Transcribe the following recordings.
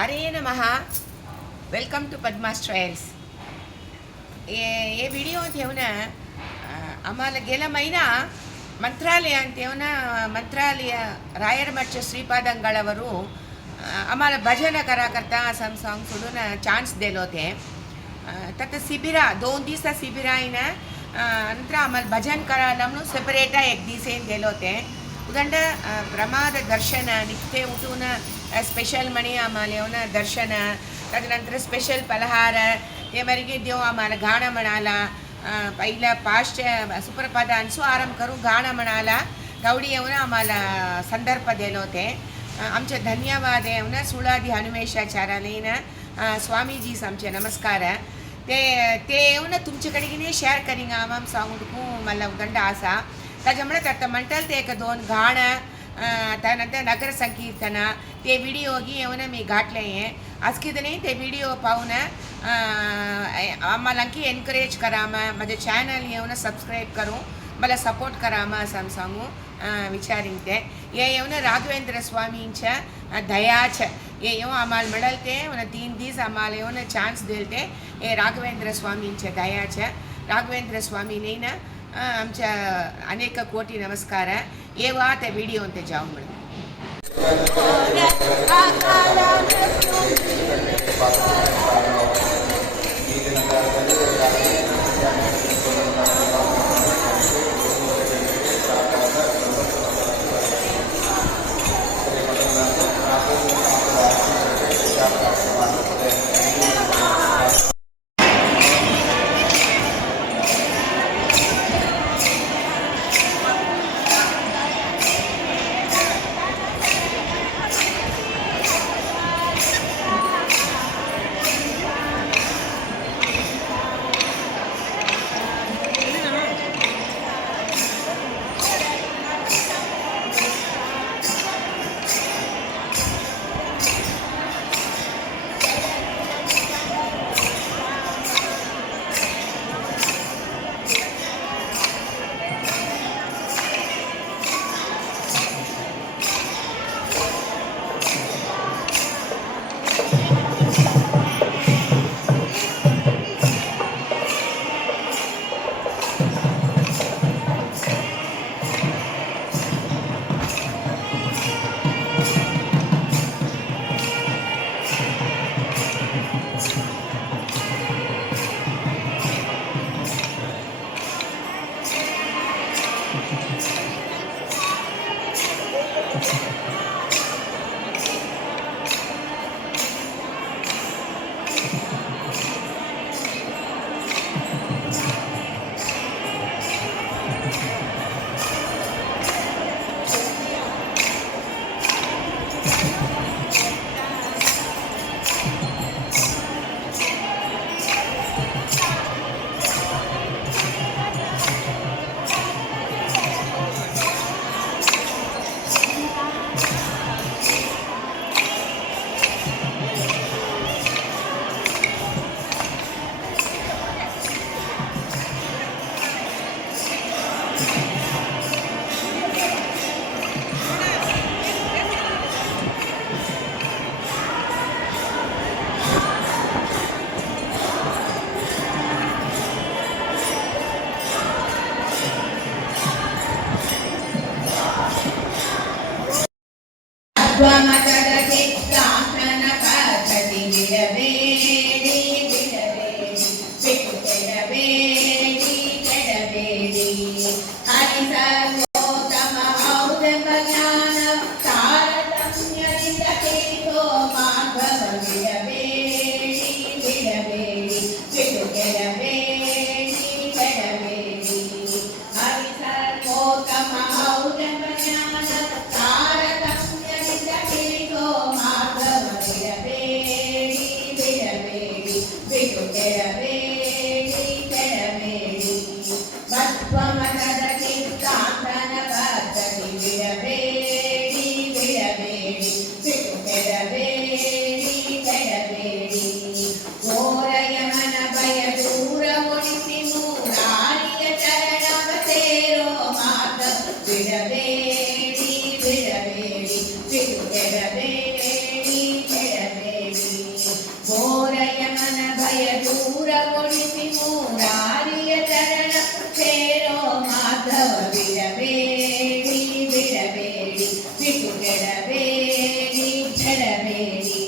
अरे नमः. Welcome to Padma's trials. हे व्हिडिओ ठेवून आम्हाला गेल्या महिना मंत्रालय ठेवून मंत्रालय रायरमठ श्रीपादंगळವರು आम्हाला भजन कराकरता सम सॉन्ग सोडून चान्स दिले होते. तर शिबिर 2 दिवस शिबिर आहे ना. नंतर आम्हाला भजन करायला म्हणून सेपरेट एक दिवस दिले होते. उदंड प्रमाद दर्शन नित्य उठून स्पेशल मणी आम्हाला येऊन दर्शन, त्याच्यानंतर स्पेशल पलहार हे मरीगे देव आम्हाला गाणं म्हणाला. पहिलं पास्ट सुप्रपादांसू आरंभ करून गाणं म्हणाला गवडी येऊन आम्हाला संदर्भ दिले होते. आमचे धन्यवाद येऊन सुळादी हनुमेशाचार्यालयीन स्वामीजीस आमचे नमस्कार. ते येऊन तुमच्याकडे शेअर करीन आम सांगू मला उदंड आसा. त्याच्यामुळे त्यात म्हणतात ते 1-2 गाणं, त्यानंतर नगर संकीर्तन ते व्हिडिओ येऊन मी घातले आहे. आज किती ते व्हिडिओ पाहून आम्हाला की एनकरेज करामा, माझे चॅनल येऊन सबस्क्राईब करू मला सपोर्ट करामा असं सांगू विचारिन. ते हे येऊन राघवेंद्र स्वामींच्या दयाच हे येऊन आम्हाला मिळालते. 3 दिवस आम्हाला येऊन चान्स दिलते. हे राघवेंद्र स्वामींच्या दयाच्या राघवेंद्र स्वामीने ना आमच्या अनेक कोटी नमस्कार. येवा त्या व्हिडिओ ते जाऊ म्हणून ಘೋರಯಮನ ಭಯ ದೂರಗೊಳಿಸಿ ಮೂರಾರಿಯ ಚರಣ ಸೇರೋ ಮಾಧವ ಬಿಡಬೇಡಿ ಬಿಡಬೇಡಿ ಬಿಟ್ಟು ಕೆಡಬೇಡಿ ಕೆಡಬೇಡಿ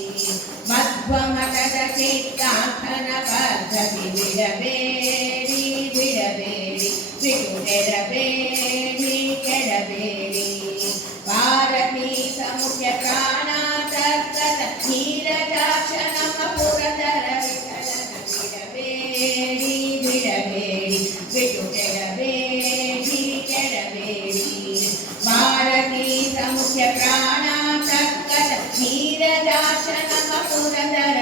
ಮಧ್ವ ಮಠದ ಚಿತ್ತಾಂತನ ಪದ್ಧತಿ ಬಿಡಬೇಡಿ ಬಿಡಬೇಡಿ ಬಿಟ್ಟು ಕೆಡಬೇಡಿ ಕೆಡಬೇಡಿ ಭಾರತೀ ಮುಖ್ಯ ಪ್ರಾಣ ತರ್ಕದ ನೀರಜಾಕ್ಷ ನಮ್ಮ ಪುರದರ ವಿಠಲನ ಬಿಡಬೇಡಿ ಬಿಡಬೇಡಿ ಬಿಟ್ಟು ಕೆಡಬೇಡಿ ಕೆಡಬೇಡಿ ಭಾರತೀ ಮುಖ್ಯ ಪ್ರಾಣ ತರ್ಕದ ನೀರಜಾಕ್ಷ ನಮ್ಮ ಪುರದರ